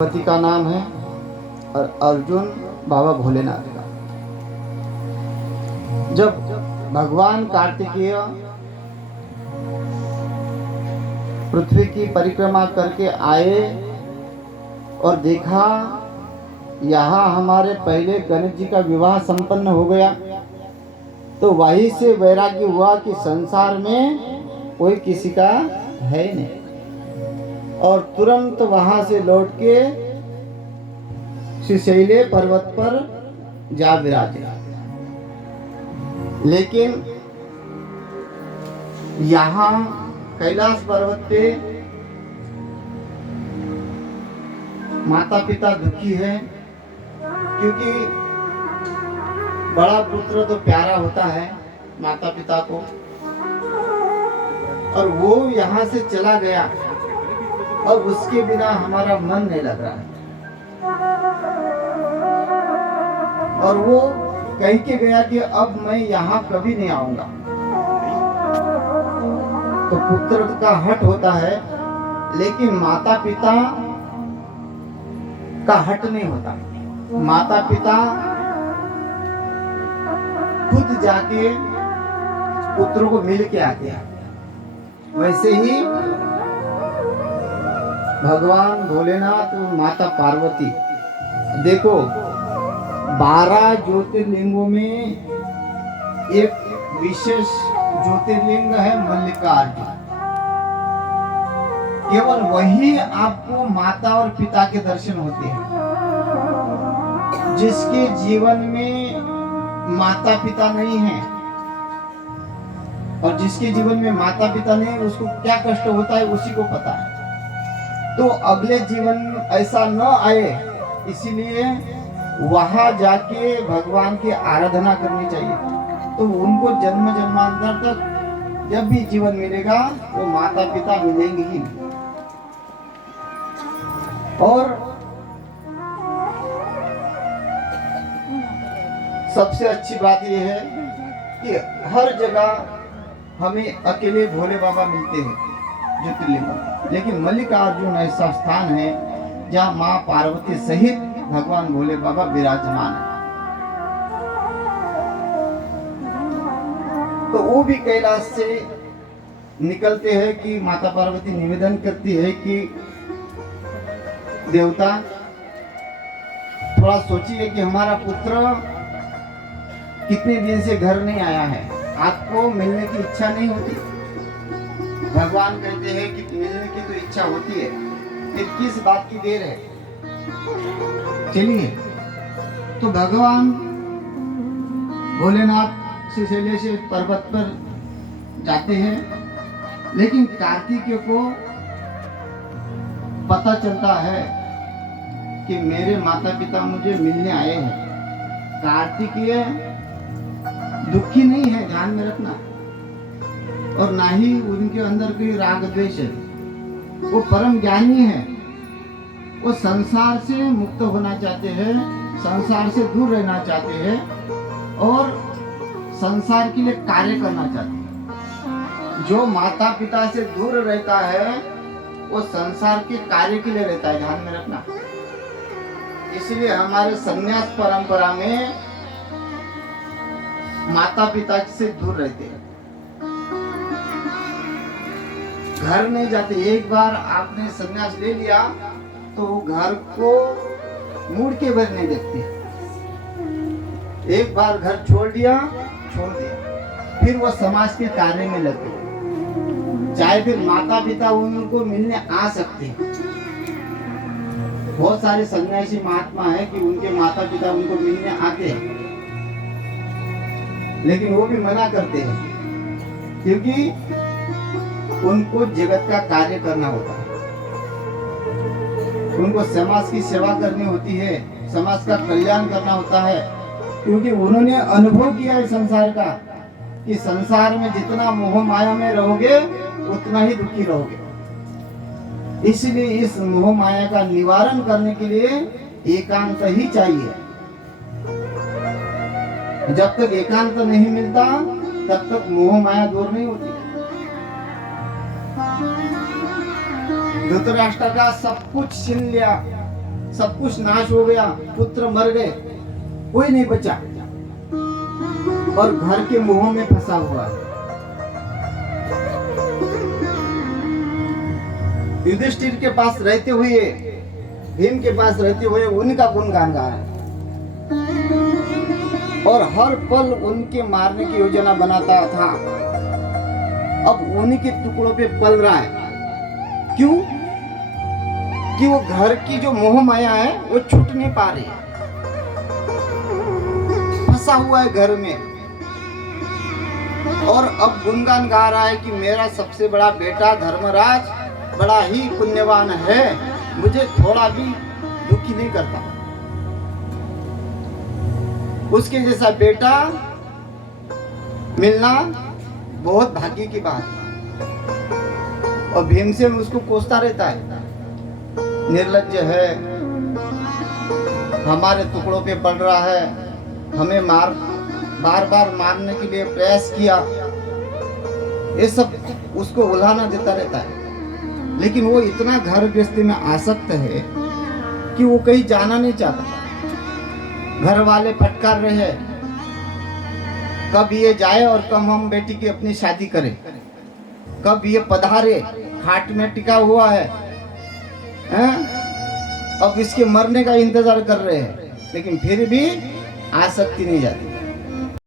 पति का नाम है और अर्जुन बाबा भोलेनाथ का। जब भगवान कार्तिकेय पृथ्वी की परिक्रमा करके आए और देखा यहाँ हमारे पहले गणेश जी का विवाह संपन्न हो गया, तो वहीं से वैराग्य हुआ कि संसार में कोई किसी का है नहीं, और तुरंत वहां से लौट के श्रीशैल पर्वत पर जा विराजे। लेकिन यहाँ कैलाश पर्वत पे माता पिता दुखी है, क्योंकि बड़ा पुत्र तो प्यारा होता है माता पिता को, और वो यहाँ से चला गया और उसके बिना हमारा मन नहीं लग रहा है। और वो कह के गया कि अब मैं यहाँ कभी नहीं आऊंगा। तो पुत्र का हट होता है, लेकिन माता पिता का हट नहीं होता। माता पिता खुद जाके पुत्र को मिल के आते हैं। वैसे ही भगवान भोलेनाथ और माता पार्वती, देखो 12 ज्योतिर्लिंगों में एक विशेष ज्योतिर्लिंग है मल्लिकार्जुन। केवल वही आपको माता और पिता के दर्शन होते हैं। जिसके जीवन में माता पिता नहीं है, और जिसके जीवन में माता पिता नहीं, उसको क्या कष्ट होता है उसी को पता है। तो अगले जीवन ऐसा न आए, इसीलिए वहां जाके भगवान की आराधना करनी चाहिए। तो उनको जन्म जन्मांतर तक जब भी जीवन मिलेगा वो माता पिता मिलेंगे ही नहीं। और सबसे अच्छी बात यह है कि हर जगह हमें अकेले भोले बाबा मिलते हैं ज्योतिर्लिंग में, लेकिन मल्लिकार्जुन ऐसा स्थान है जहाँ माँ पार्वती सहित भगवान भोले बाबा विराजमान है। तो वो भी कैलाश से निकलते हैं कि माता पार्वती निवेदन करती है कि देवता थोड़ा सोचिए कि हमारा पुत्र कितने दिन से घर नहीं आया है, आपको मिलने की इच्छा नहीं होती? भगवान कहते हैं कि मिलने की तो इच्छा होती है, फिर किस बात की देर है, चलिए। तो भगवान भोलेनाथ श्रीशैल से पर्वत पर जाते हैं, लेकिन कार्तिकेय को पता चलता है कि मेरे माता पिता मुझे मिलने आए हैं। कार्तिकेय दुखी नहीं है, ध्यान में रखना, और ना ही उनके अंदर कोई राग द्वेष है। वो परम ज्ञानी है, वो संसार से मुक्त होना चाहते हैं, संसार से दूर रहना चाहते हैं और संसार के लिए कार्य करना चाहते हैं। जो माता पिता से दूर रहता है वो संसार के कार्य के लिए रहता है, ध्यान में रखना। इसलिए हमारे संन्यास परंपरा में माता पिता से दूर रहते हैं, घर नहीं जाते। एक बार आपने संन्यास ले लिया तो वो घर को मुड़ के भर नहीं देखते। एक बार घर छोड़ दिया, फिर वो समाज के कार्य में लगते, चाहे फिर माता पिता उनको मिलने आ सकते हैं। बहुत सारे सन्यासी महात्मा है कि उनके माता पिता उनको मिलने आते हैं, लेकिन वो भी मना करते हैं, क्योंकि उनको जगत का कार्य करना होता है, उनको समाज की सेवा करनी होती है, समाज का कल्याण करना होता है। क्योंकि उन्होंने अनुभव किया है संसार का, कि संसार में जितना मोह माया में रहोगे उतना ही दुखी रहोगे। इसलिए इस मोह माया का निवारण करने के लिए एकांत ही चाहिए। जब तक एकांत नहीं मिलता तब तक मोह माया दूर नहीं होती। धृतराष्ट्र का सब कुछ छीन लिया, सब कुछ नाश हो गया, पुत्र मर गए, कोई नहीं बचा और घर के मोह में फंसा हुआ है। युधिष्ठिर के पास रहते हुए, भीम के पास रहते हुए उनका गुणगान गा रहे और हर पल उनके मारने की योजना बनाता था। अब उन्हीं टुकड़ों पे पल रहा है। क्यों? कि वो घर की जो मोह माया है वो छूट नहीं पा रही है, फंसा हुआ है घर में। और अब गुणगान गा रहा है कि मेरा सबसे बड़ा बेटा धर्मराज बड़ा ही पुण्यवान है, मुझे थोड़ा भी दुखी नहीं करता। उसके जैसा बेटा मिलना बहुत भाग्य की बात है। और भीमसेन उसको कोसता रहता है, निर्लज्ज है, हमारे टुकड़ों पे पड़ रहा है, हमें बार बार मारने के लिए प्रयास किया। ये सब उसको उल्हाना देता रहता है। लेकिन वो इतना घर गृहस्थी में आसक्त है कि वो कहीं जाना नहीं चाहता। घर वाले फटकार रहे हैं, कब ये जाए और कब हम बेटी की अपनी शादी करें, कब ये पधारे, खाट में टिका हुआ है, अब इसके मरने का इंतजार कर रहे हैं। लेकिन फिर भी आसक्ति नहीं जाती।